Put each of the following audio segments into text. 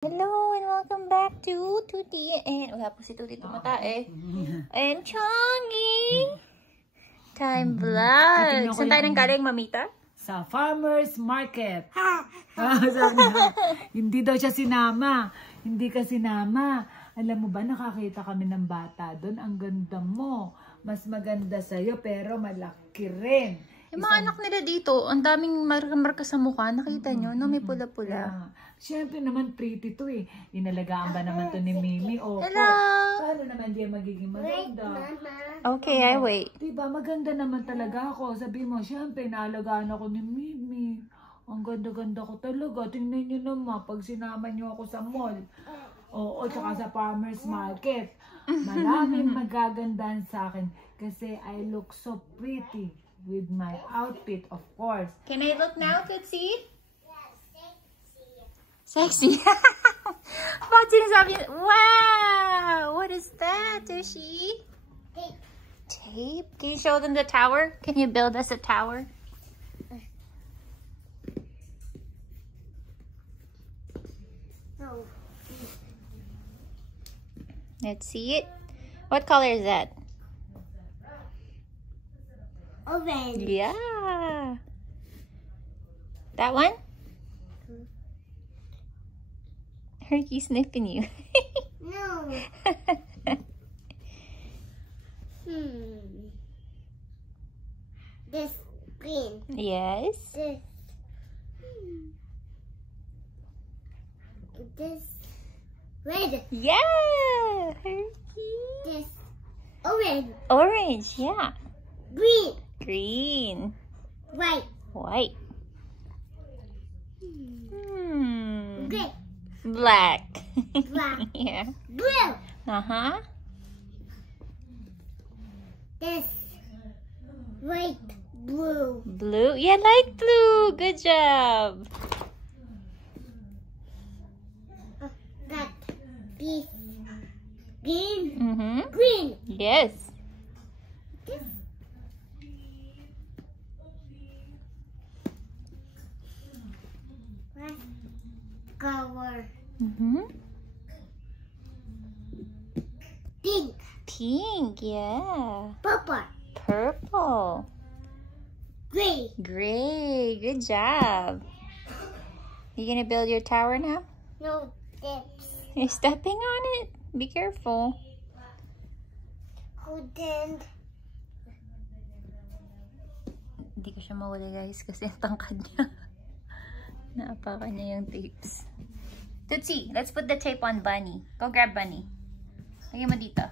Hello and welcome back to Tuti. And wala po si Tuti tumatae. And Chongi! Time vlog. Saan tayo nang galing, Mamita? Sa farmer's market. Hindi daw siya sinama. Hindi ka sinama. Alam mo ba, nakakita kami ng bata doon. Ang ganda mo. Mas maganda sa'yo pero malaki rin. Yung mga anak nila dito, ang daming marka sa mukha. Nakita nyo, no? May pula-pula. Siyempre naman pretty to eh. Inalagaan ba naman to ni Mimi? O, hello! paano naman di magiging maganda? Okay, I wait. Diba, maganda naman talaga ako. Sabi mo, siyempre, naalagaan ako ni Mimi. Ang ganda-ganda ko talaga. Tingnan nyo naman, pag sinama nyo ako sa mall. Oo, tsaka sa farmer's market. Maraming magagandahan sa akin kasi I look so pretty with my outfit, of course. Can I look now, Tootsie? Sexy. Bakit sinasabi? Wow! What is that, Tushy? Tape. Tape? Can you show them the tower? Can you build us a tower? No. Let's see it. What color is that? Orange. Yeah. That one? Herky sniffing you. No. This green. Yes. This red. Yeah. Herky. This orange. Orange. Yeah. Green. Green. White. White. Gray. Black. Black. Yeah. Blue. Uh-huh. This white. Blue. Blue. Yeah, light blue. Good job. That piece. Green. Mm-hmm. Green. Yes. This. What color? Mm-hmm. Pink. Pink. Yeah. Purple. Purple. Gray. Gray. Good job. You gonna build your tower now? No tips. You're stepping on it. Be careful. Who didn't? Hindi ko siya mawala guys kasi ang tangkad niya. Naapakan niya yung tapes. Tootsie, let's put the tape on Bunny. Go grab Bunny. Lagyan mo dito.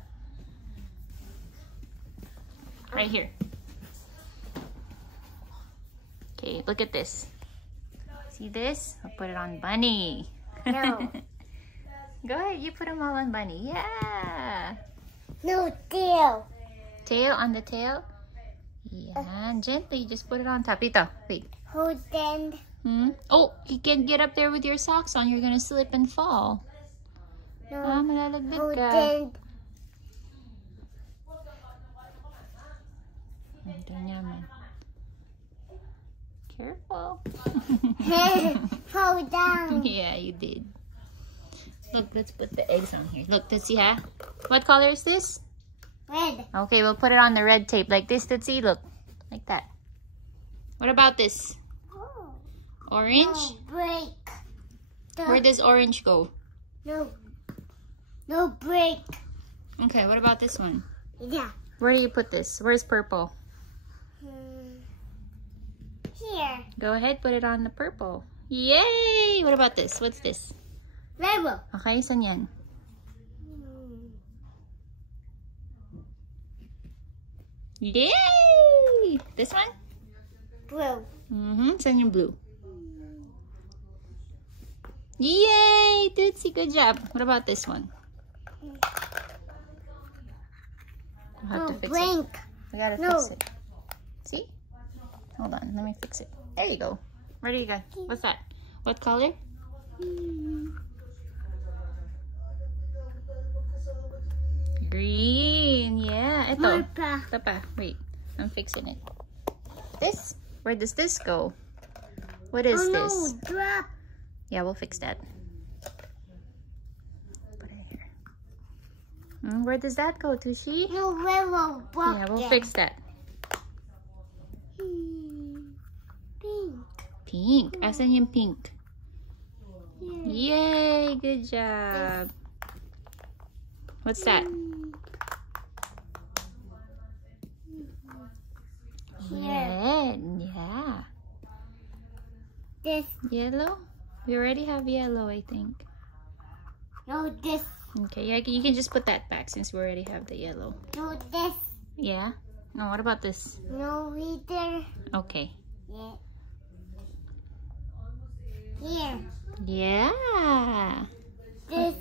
Right here. Okay, look at this. See this? I'll put it on Bunny. No. Go ahead, you put them all on Bunny. Yeah. No tail. Tail on the tail. Yeah, gently, just put it on top. Dito, wait. Who didn't? Oh, you can't get up there with your socks on. You're gonna slip and fall. No. Malalagdag Who ka. didn't? Ito naman. Careful. Fall down. Yeah, you did. Look, let's put the eggs on here. Look, Tootsie, huh? What color is this? Red. Okay, we'll put it on the red tape like this, Tootsie. Look, like that. What about this? Oh. Orange? No break. Where does orange go? No. No break. Okay, what about this one? Yeah. Where do you put this? Where's purple? Here. Go ahead, put it on the purple. Yay! What about this? What's this? Rebel. Okay, saan yan? Yay! This one? Blue. Saan yung blue? Yay! Tootsie, good job. What about this one? We'll have to No fix blank. it. We gotta No. fix it. See? Hold on, let me fix it. There you go. Where do you go? What's that? What color? Green. Yeah. Ito. Purple. Ito pa. Wait. I'm fixing it. This? Where does this go? What is Oh this? no, drop. Yeah, we'll fix that. Where does that go, Tushi? No rainbow bucket. Yeah, we'll fix that. Pink. Pink. Asan yung pink? Here. Yay! Good job. What's that? Here. Red. Yeah. This. Yellow? We already have yellow, I think. No, this. Okay, yeah, you can just put that back since we already have the yellow. No, this. Yeah? No, what about this? No, either. Okay. Yeah. Here. Yeah. This.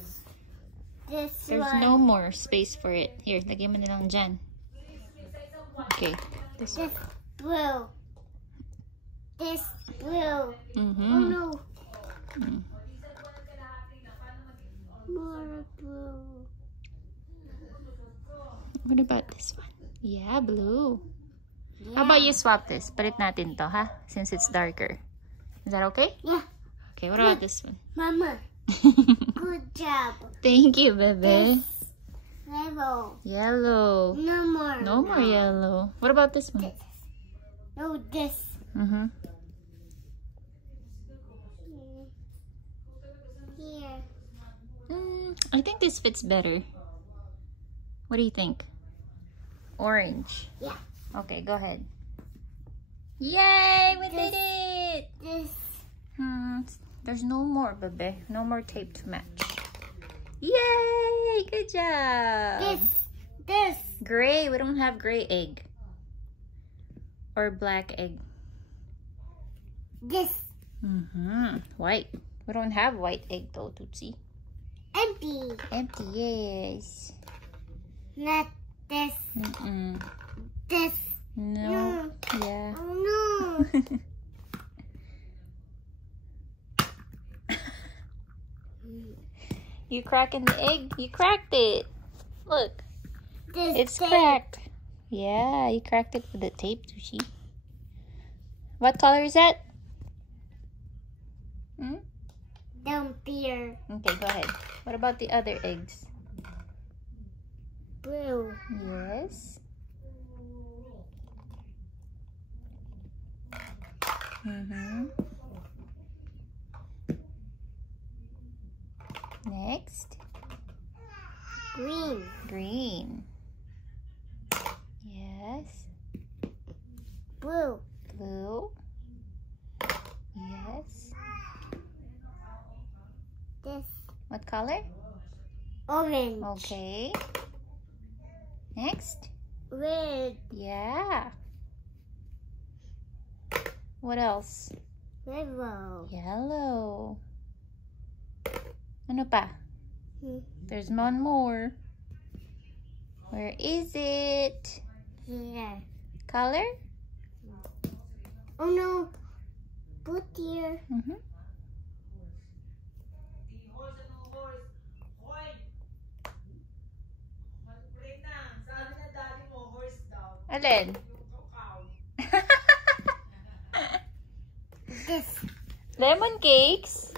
This There's one. no more space for it. Here, lagyan mo na lang dyan. Okay. This This blue. This blue. Mm-hmm. Oh no. Mm. More blue. What about this one? Yeah, blue. How about you swap this? Palit natin to, ha? Since it's darker. Is that okay? Yeah. Okay, what about this one? Mama. Good job. Thank you, bebe. Yellow. Yellow. No more. No more yellow. What about this one? No, this. Mm-hmm. Here. I think this fits better. What do you think? Orange. Yeah. Okay, go ahead. Yay! We did it! This. There's no more, bebe. No more tape to match. Yay! Good job! This. This. Gray. We don't have gray egg. Or black egg. This. White. We don't have white egg though, Tootsie. Empty. Empty, yes. Not this. This. No. Yeah. Oh no. You cracking the egg? You cracked it. Look. This. It's tape. cracked. Yeah, you cracked it with the tape, Tushi. What color is that? Down here. Okay, go ahead. What about the other eggs? Blue. Yes. Next. Green. Green. Yes. Blue. Blue. Yes. This. What color? Orange. Okay. Next. Red. Yeah. What else? Yellow. Yellow. Ano pa? Hmm. There's one more. Where is it? Here. Color? Oh no. Put here. Alin? This. Lemon cakes.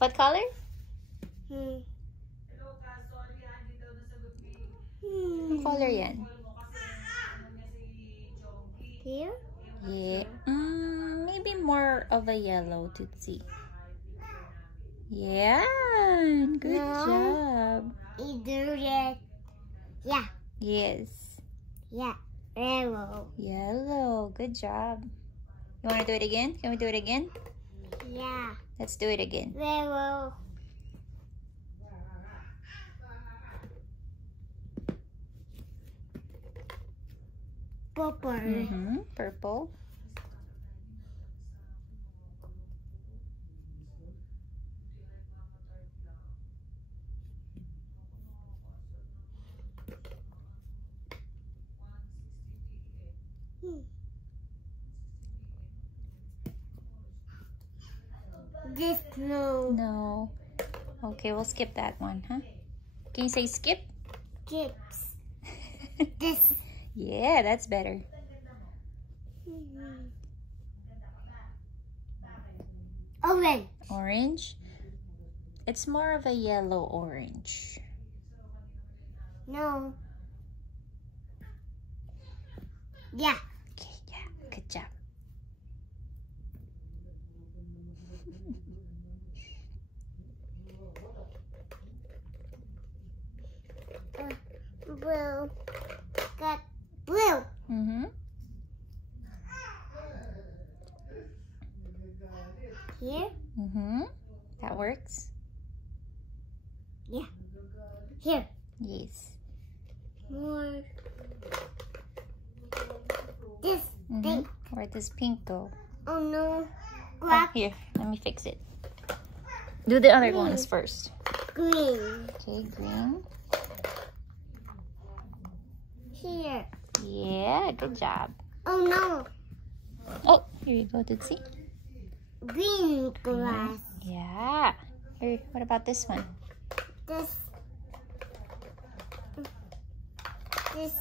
What color? What color yan? Here. Yeah. Maybe more of a yellow, Tootsie. Yeah. Good No. job. Either red. Yeah. Yes. Yeah. Yellow. Yellow. Good job. You want to do it again? Can we do it again? Yeah. Let's do it again. Yellow. Purple. Purple. This no. No. Okay, we'll skip that one, huh? Can you say skip? Kids. This. Yeah, that's better. Orange. Orange. It's more of a yellow orange. No. Yeah. Okay, yeah, good job. Blue. Got blue. Mm-hmm. Here. Mm-hmm. That works? Yeah. Here. Yes. More. This Mm-hmm. thing. Where does pink go? Oh no. Oh, Black. here, let me fix it. Do the other ones first. Green. Okay, green. Here. Yeah, good job. Oh no. Oh, here you go, Tootsie. Green glass. Yeah. Here, what about this one? This. This.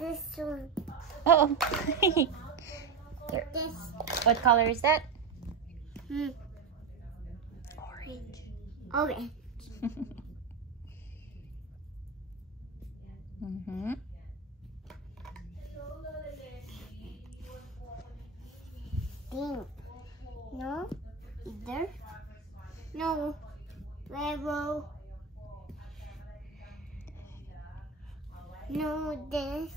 This one. Oh. This. What color is that? Orange. Orange. Mm-hmm. Pink. No. Either. No. Rainbow. No. This.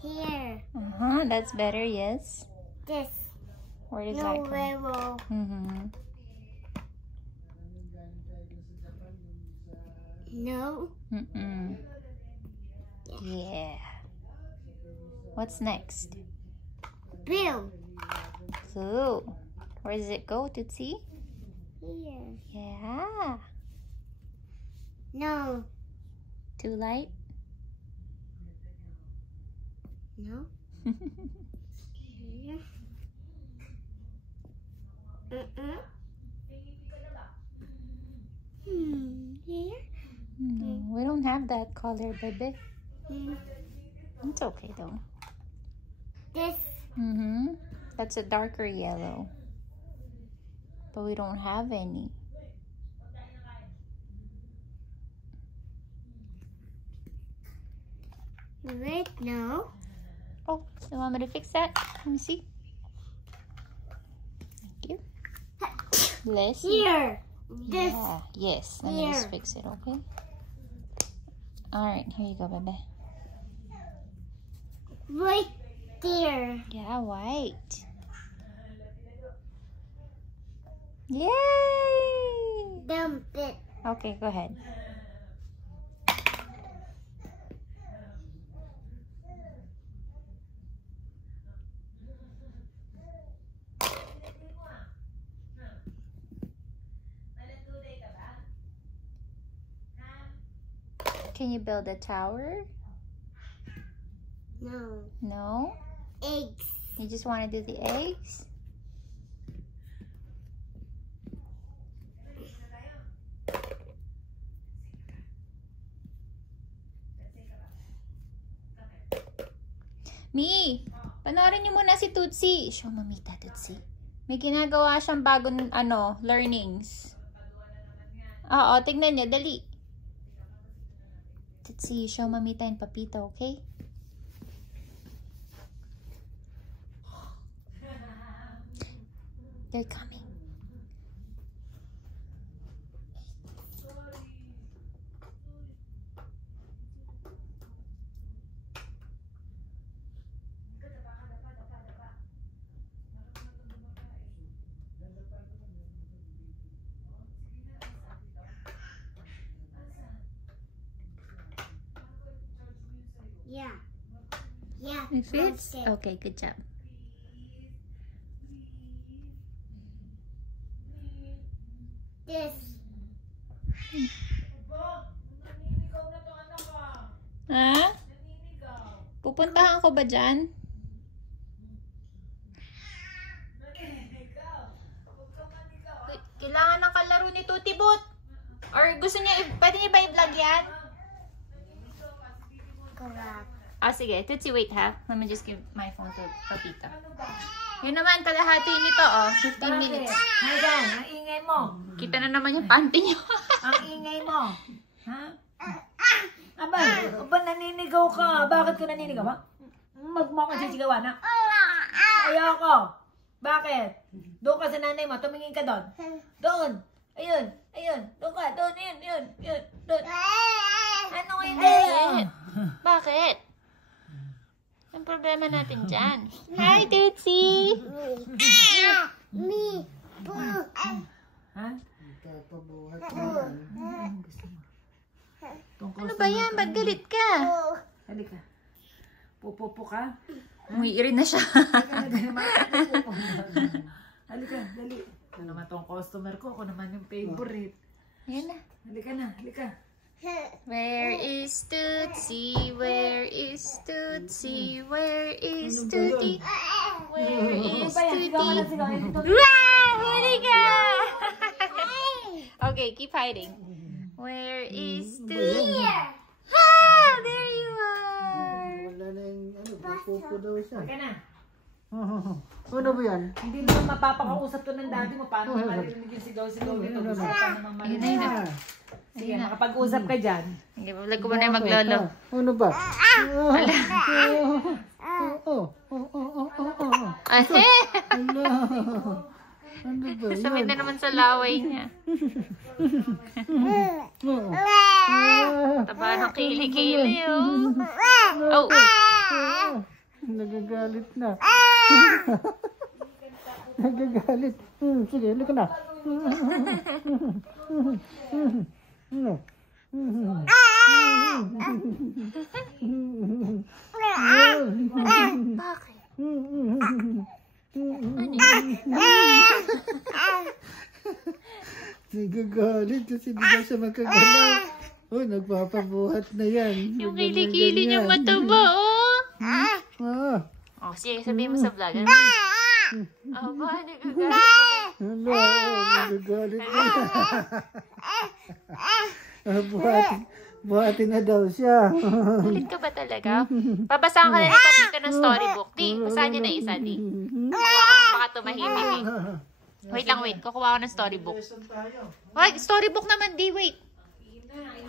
Here. Uh-huh, that's better, yes. This. Where does No that go? rainbow. Mm-hmm. No. Mm-mm. Yeah. What's next? Blue. Blue. Where does it go, Tootsie? Here. Yeah. No. Too light? No. Here. Here. No, we don't have that color, baby. Hmm. It's okay, though. This. Mm-hmm. That's a darker yellow. But we don't have any. Red. No. Oh, you want me to fix that? Let me see. Thank you. Bless you. Here. This. Yeah, yes. Let me just Here. fix it, okay? Alright, here you go, baby. Right there. Yeah, white. Yay! Dump it. Okay, go ahead. Can you build a tower? No. No? Eggs. You just want to do the eggs? Mi, panoorin niyo muna si Tootsie. Show Mamita, Tootsie. May ginagawa siyang bagong, learnings. Oo, tignan niyo, dali. Tootsie, show Mamita and Papita, okay? They're coming. Yeah. Yeah. It fits? that's it. Okay, good job. This. Ha? Pupuntahan ko ba dyan? Kailangan ng kalaro ni Tuti Boot. Or gusto niya, pwede niya ba i-vlog yan? Grab. Sige. Tootsie, wait ha. Let me just give my phone to Papita. Yun naman, kalahati nito, 15 minutes. Hayden, ang ingay mo. Kita na naman yung panty niyo. Ang ingay mo. Ha? Aba, naninigaw ka. Bakit ka naninigaw, ha? Magmukha ka sisigawan, ha? Ayoko. Bakit? Doon ka sa nanay mo. Tumingin ka doon. Doon. Ayun. Ayun. Doon ka. Doon. Yun. Doon. Ano hindi? Bakit? Ang problema natin dyan. Hi, Tootsie! Me. Ha? Ano ba yan? Ba't galit ka? Halika. Pupupo ka? Umiirin na siya. Halika, dali. Ito naman tong customer ko. Ako naman yung favorite. Ayan na. Halika na, halika. Where is Tootsie? Where is Tootsie? Where is Tootsie? Where is Tootsie? Wow! Huli ka! Okay, keep hiding. Where is Tootsie? Ah! There you are! Wala na yung pupo daw siya. Halika na. Ano ba yan? Hindi naman mapapakausap to ng daddy mo. Paano mo maririnig yung sigaw-sigaw nito? Gusto ka namang Ayun na, yun na. Sige, nakapag-usap ka dyan. Okay, babalik ko muna yung maglolo. Ano ba? Ahe! Ano? Ano ba Sabay yan? na naman sa laway niya. Taba ng kili-kili, oh. Oh! Nagagalit na. Nagagalit. Sige, halika na. Bakit? Nagagalit kasi di ba siya magkagalaw. Oh, nagpapabuhat na yan. Yung kili-kili niya mataba, oh. Oh, sige, sabihin mo sa vlog. Ano? Aba, nagagalit. Hello, nagagalit na. Buhatin na daw siya. Galit ka ba talaga? Babasahan ka na ng papika ng storybook. Di, basahan niyo na isa, di. Baka tumahimik eh. Wait lang, wait. Kukuha ako ng storybook. Wait, storybook naman, di, wait.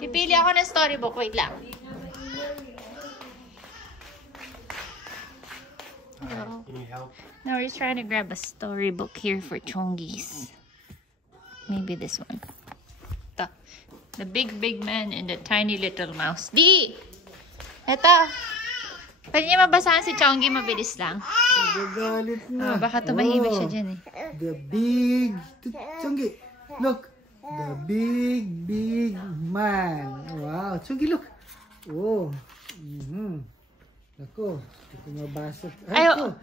Pipili ako ng storybook. Wait lang. Hello. Now we're trying to grab a storybook here for Chongi's. Maybe this one. The big man and the tiny little mouse. Di! Eto. Pwede niya mabasahan si Chongi, mabilis lang. Nagagalit na. Oh, baka tumahimik siya dyan eh. The big... Chongi, look. The big man. Wow. Chongi, look. Oh. Ako. Hindi ko mabasa. Ay, ito.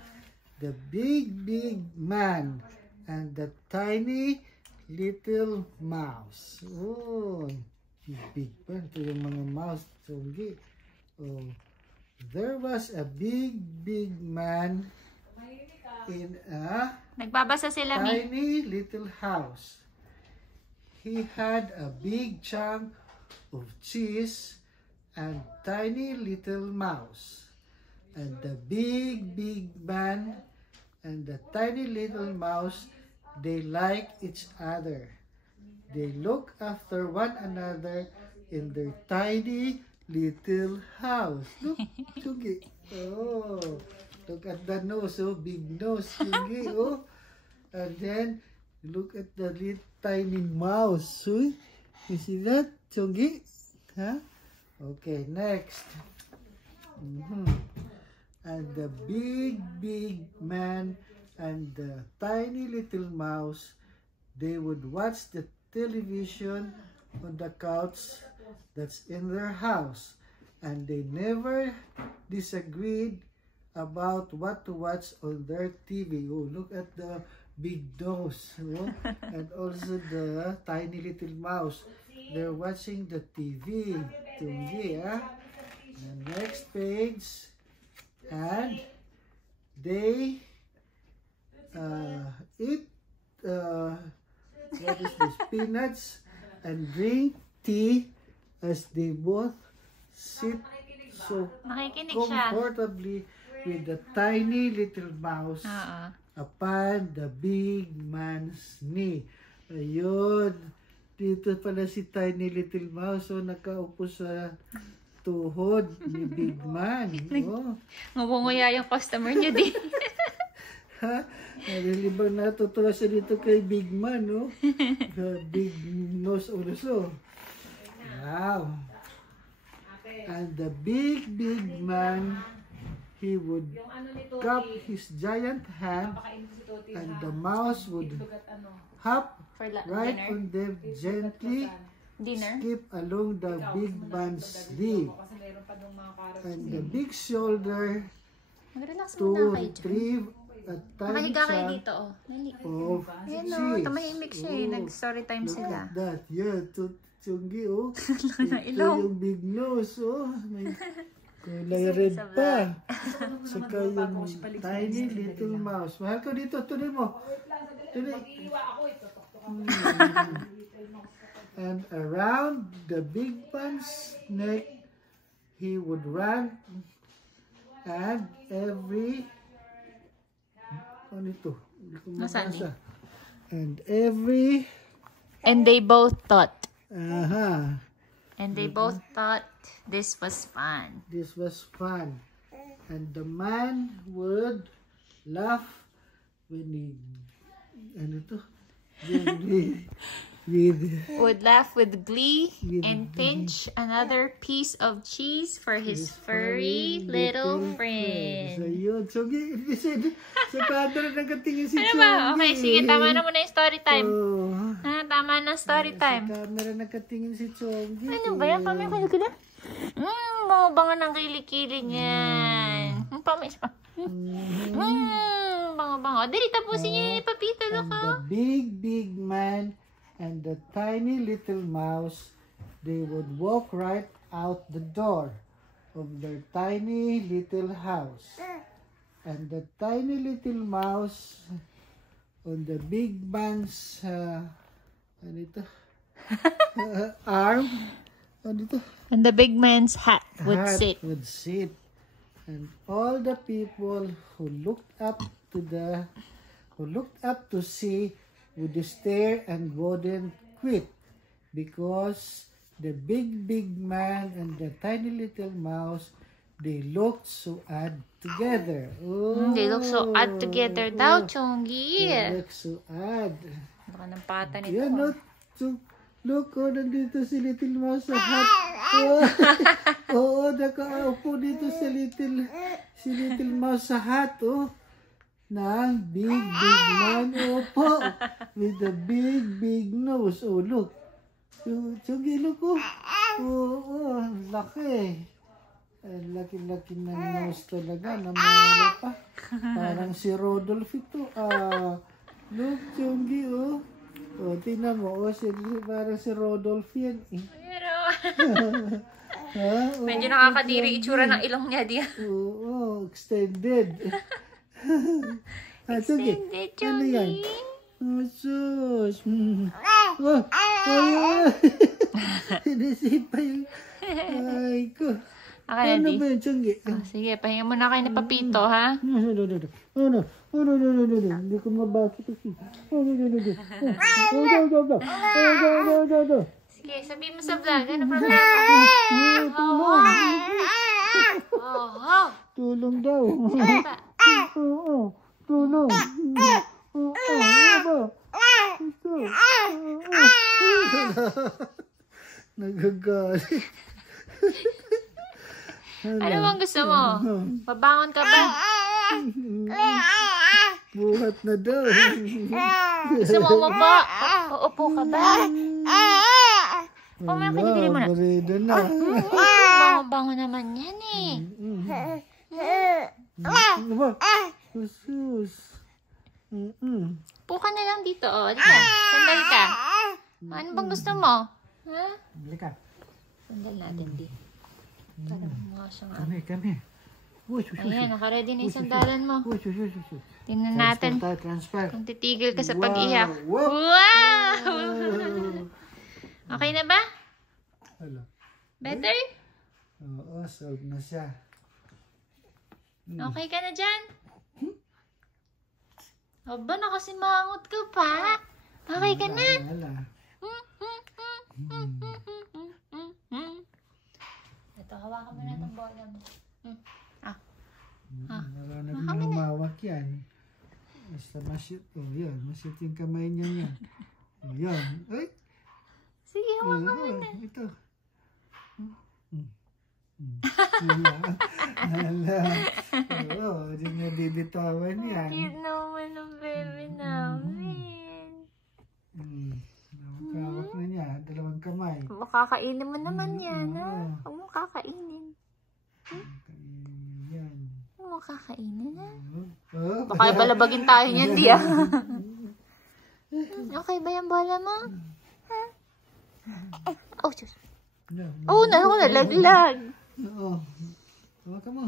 The big man and the tiny little mouse. Oh. Big pa. Ito yung mga mouse. Chongi. Oh. There was a big man in a Nagbabasa sila, Mi. tiny little house. He had a big chunk of cheese and tiny little mouse. And the big man and the tiny little mouse, they like each other. They look after one another in their tiny little house. Look, Chungi. Oh, look at the nose. Oh, big nose, Chungi. Oh, and then look at the little tiny mouse. Oh, you see that, Chungi? Huh? Okay, next. And the big man and the tiny little mouse, they would watch the television on the couch that's in their house, and they never disagreed about what to watch on their TV. Oh, look at the big nose, oh? And also the tiny little mouse. They're watching the TV. The next page, and they eat what is this, peanuts, and drink tea as they both sit so comfortably with the tiny little mouse upon the big man's knee. Ayun, Dito pala si Tiny Little Mouse. So, nakaupo sa tuhod ni Big Man. Oh. Ngunguya yung customer niya din. Ha? Nalilibang natutuwa siya dito kay Big Man, no? The big nose also. Wow. And the big man, he would cup his giant hand, and the mouse would hop right on them, gently skip along the big man's leg, and the big shoulder Mag-relax to muna kayo dyan. retrieve a tiny Makahiga kayo chunk dito, oh. Dali. of Ayan o, cheese. tumahimik siya eh. Oh, Nag-story time look sila. at that. Yeah, Chungi, oh. Ito Ilong. yung big nose, oh. May kulay red pa. Saka yung tiny little mouse. Mahal ko dito, tuloy mo. Tuloy. And around the big man's neck, he would run, and every ano ito? Hindi ko Nasaan mabasa. And every And they both thought. aha, And they both thought this was fun. this was fun. And the man would laugh when he ano to? Would laugh with glee With and pinch another piece of cheese for his furry little So friend. yun, Chungi, sa kadro nagkatingin si Ano Chungi. ba? Okay, sige, tama na muna yung story time. Oh. Tama na story time. Sa camera nagkatingin si Chungi. Ano ba yan? Pamay ko na. Bango-bango ng kilikili niyan. Pamay pa. Bango-bango. Dali, tapusin niyo yung papito, And loko. the big man and the tiny little mouse, they would walk right out the door of their tiny little house. And the tiny little mouse on the big man's ano ito? Arm. Ano ito? And the big man's hat would Hat sit. would sit. And all the people who looked up to see would stare and wouldn't quit, because the big man and the tiny little mouse, they looked so odd together. Oh, They look so odd together daw, Chongi. They look so odd. Baka ng pata nito. Yan, no? So, look, oh, nandito si Little Mouse sa hat. Oo, nakaupo dito si Little Mouse sa hat, oh. Na big man, opo. With the big nose. Oh, look. Chungi, look, oh. Oo, laki. Laki-laki ng nose talaga. Namala pa. Parang si Rodolph ito. Look, Chungi, oh. Oh, tingnan mo. Oh, parang si Rodolph yan, eh. Pero, Ha? Oh, medyo nakakadiri itsura ng ilong niya diyan. Oo, extended. Sige. Extended, Ano yan? Chongi. Oh, sus. Oh, ay. Sinisip pa yung... Ay, ko. Okay na, Ano di. ba yun, Chungi? Sige, pahinga muna kayo ng papito, ha? No. Hindi ko mabasa ito. No. Sige, sabihin mo sa vlog. Ano problema? Oh. Tulong daw. Ba? Oo, tulong. Oo, ano ba? Ito. Nagagalit. Ano bang gusto mo? Babangon ka ba? Buhat na daw. Gusto mo umupo? Uupo ka ba? Pumaya ka, bibili mo na. Barido na. Bango naman yan eh. Ano ba? Sus. Upo ka na lang dito, oh. Dito. Sandal ka. Ano bang gusto mo? Ha? Bili ka. Sandal natin, di. Para mukha siyang Kami. Uy, Ayan, nakaready na yung sandalan mo. Uy. Tingnan natin Transfer. kung titigil ka sa Wow. pag-iyak. Wow. Wow! Okay na ba? Hello. Better? Oo, solve na siya. Okay ka na dyan? Aba, nakasimangot ka pa. Okay ka na? Wala. Basta ma-shoot. Oh, yan. Ma-shoot yung kamay niya yan. Oh, yan. Ay! Sige, huwag ka muna. Ito. Hala. Oo, hindi niya bibitawan yan. Cute naman ang baby namin. Hawak na niya. 2 kamay. Makakainin mo naman yan, ha? Huwag mo kakainin. Yan. Huwag mo kakainin, ha? Oh. Baka balabagin tayo niyan, di ah. Okay ba yung bola mo? Ha? Oh, Diyos. Oh, nalaglag. Oo. Hawak ka mo.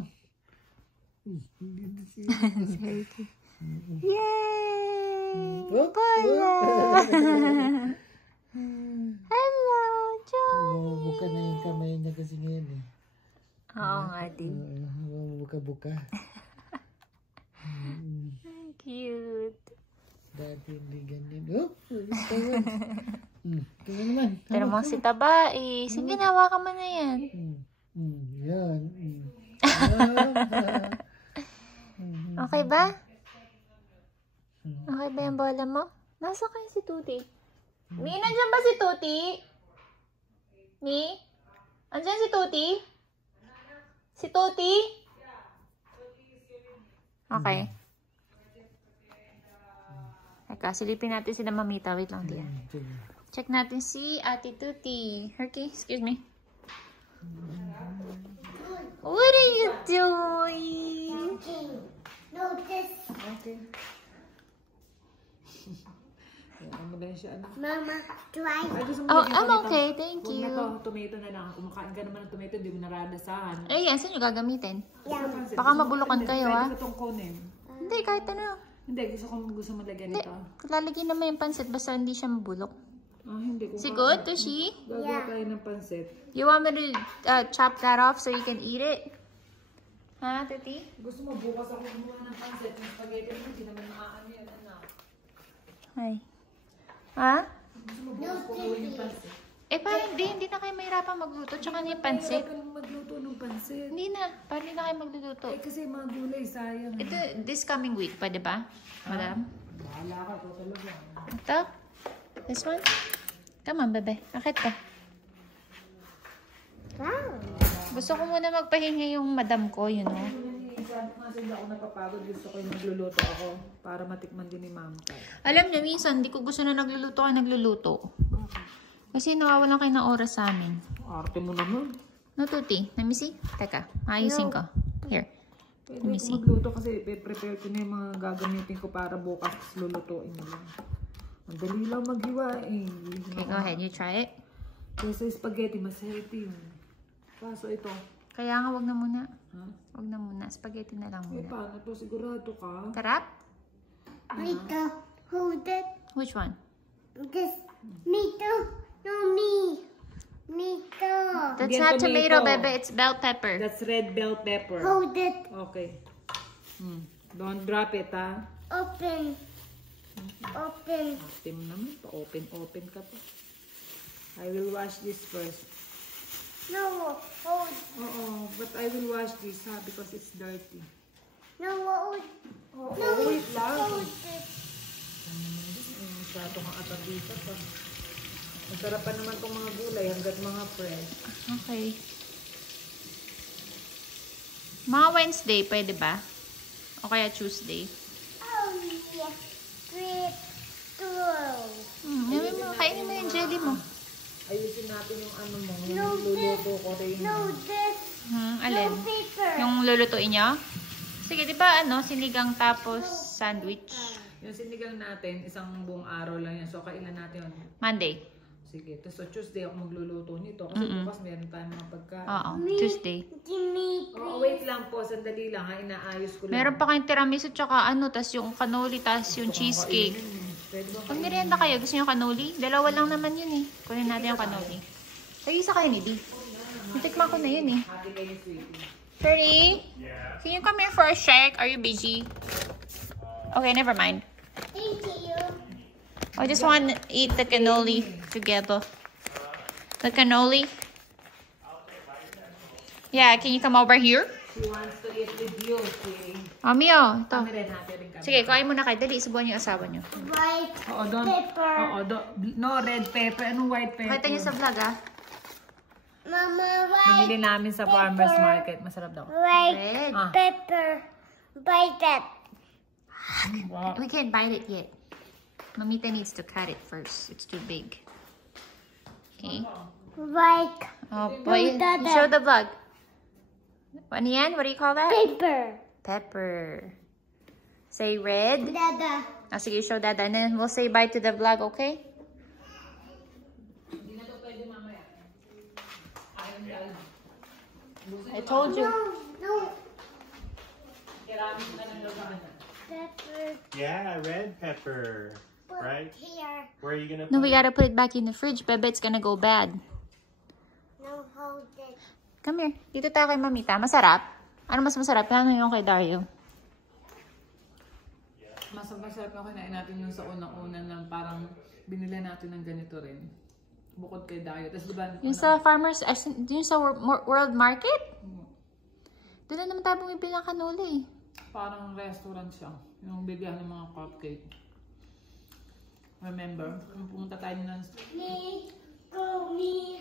Yay! Bola! Hello, Joey! Buka na yung kamay niya kasi ngayon eh. Oo nga, din. Buka-buka. Cute. Dati hindi ganyan. Oh, ito naman. Pero mo si Taba eh. Sige, hawakan mo na yan. Yan. Okay ba? Okay ba yung bola mo? Nasa kayo si Tuti? Mi, nandiyan ba si Tuti? Mi? Nandiyan si Tuti? Si Tuti? Okay. Teka, silipin natin sila mamita. Wait lang, Tia. Check natin si Ate Tuti. Herky, excuse me. What are you doing? No, this. Okay. Ano ba siya? Ano? Mama, try. Ay, gusto mo Oh, lagyan I'm ko nito? okay. Thank Huwag you. na to. Tomato na lang. Kumakain ka naman ng tomato, hindi mo naradasahan. Eh, yan. Saan nyo gagamitin? Yeah. Baka mabulukan kayo, ha? Pwede ko itong kunin. Hindi, kahit ano. Hindi, gusto mo lagyan Hindi. ito. Lalagyan naman yung pansit basta hindi siya mabulok. Ah, hindi ko. Sigod, Toshi? Gagawa tayo ng pansit. You want me to chop that off so you can eat it? Ha, Tuti? Gusto mo, bukas ako gumawa ng pansit. Yung spaghetti mo, hindi naman nakaano yan, anak. Hi. Ha? Gusto mo, bukas ko gawin yung pansit. Eh, parang hindi na kayo mahirapan magluto. Tsaka na yung pansit. Mahirap ka lang magluto ng pansit. Hindi na. Parang hindi na kayo magluluto. Eh, kasi mga gulay, sayang. Ito, this coming week, pwede ba? Madam? Bahala ka ko talaga. Ito? This one? Come on, bebe. Akit ka. Wow. Gusto ko muna magpahinga yung madam ko, you know. Sabi nga sila ako napapagod. Gusto ko yung nagluluto ako para matikman din ni Ma'am. Alam niyo, minsan, hindi ko gusto na nagluluto ka nagluluto. Kasi nawawalan kayo ng oras sa amin. Arte mo naman. No, Tuti. Let me see. Teka, ayusin ko. Here. Pwede ako magluto kasi prepare ko na yung mga gagamitin ko para bukas lulutuin mo lang. Ang dali lang maghiwa eh. Okay, go ahead. You try it. Kasi spaghetti, mas healthy yun. Kaso ito. Kaya nga, wag na muna. Ha? Wag na muna. Spaghetti na lang Eh, muna. paano to? Sigurado ka? Karap? Me too. Hold it. Which one? This. Me too. No, me. Me too. That's Again, not tomato, tomato. bebe. It's bell pepper. That's red bell pepper. Hold it. Okay. Don't drop it, ha? Open. Open. Ate mo naman. Pa-open ka pa. I will wash this first. No, hold. Oo, but I will wash this, ha? Because it's dirty. No, hold. Oo, No, wait lang. hold it. Masyado kang atabisa pa. Masarap pa naman itong mga gulay hanggat mga fresh. Okay. Mga Wednesday, pwede ba? O kaya Tuesday? Oh, yeah. Great. Yamin mo, kainin mo yung jelly mo. Ayusin natin yung ano mo, yung No, luluto ko rin. No, this. Alin? No paper. Yung lulutuin nyo? Sige, di ba ano, sinigang tapos sandwich? Yung sinigang natin, isang buong araw lang yan. So, kailan natin yun? Monday. Sige. So, Tuesday ako magluluto nito. Kasi bukas meron tayong mga pagkain. Oo, Tuesday. Gimme. Oo, wait lang po. Sandali lang ha. Inaayos ko lang. Meron pa kayong tiramisu tsaka ano, tas yung cannoli, tas yung cheesecake. Pwede ba? Pag merienda kayo, gusto nyo cannoli? Dalawa lang naman yun eh. Kunin natin yung cannoli. Ay, isa kayo ni Di. Natikman ko na yun eh. Hati kayo, sweetie. Ferry? Can you come here for a shake? Are you busy? Okay, never mind. Thank you. I just want to eat the cannoli together. The cannoli? Yeah, can you come over here? She wants to eat with you, okay? Mami, oh. Ito. Kami rin, hati rin kami. Sige, kain muna kayo. Dali, subuhan yung asawa niyo. White Oo, don't. pepper. Oo, no red pepper. Anong white pepper? Pakita niyo sa vlog, ah. Mama, white Binili namin sa farmer's market. Masarap daw. White Red. Ah. pepper. Bite that. Wow. We can't bite it yet. Mamita needs to cut it first. It's too big. Okay. White Oh, boy. Show the vlog. Ano yan? What do you call that? pepper. Pepper. Say red. Dada. Ah, sige, show that. And then we'll say bye to the vlog, okay? I told you. No. Pepper. Yeah, red pepper. Put Right? here. Where are you gonna No, put we it? gotta put it back in the fridge. Bebe, it's gonna go bad. No, hold it. Come here. Dito tayo kay Mamita. Masarap? Ano mas masarap? Ano yung kay Dario? Masarap na kinain natin yung sa unang-una lang parang binili natin ng ganito rin. Bukod kay Dayo. Tapos diba, Yung sa farmers, yung sa World Market? Doon na naman tayo bumibili ng kanuli. parang restaurant siya. Yung bilihan ng mga cupcake. Remember? Nung pumunta tayo ng Me. Go me.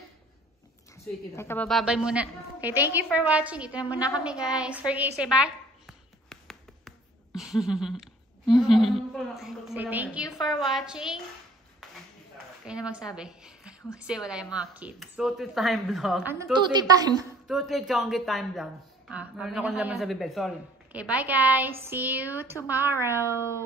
Sweetie daw. Teka, bababay muna. Okay, thank you for watching. Dito na muna kami, guys. Fergie, say bye. Say thank you for watching. Kayo na magsabi. Kasi wala yung mga kids. Tuti time vlog. Ano tuti time? Tuti chongi time vlog. Ah, Meron ako naman sa bibel. Sorry. Okay, bye guys. See you tomorrow.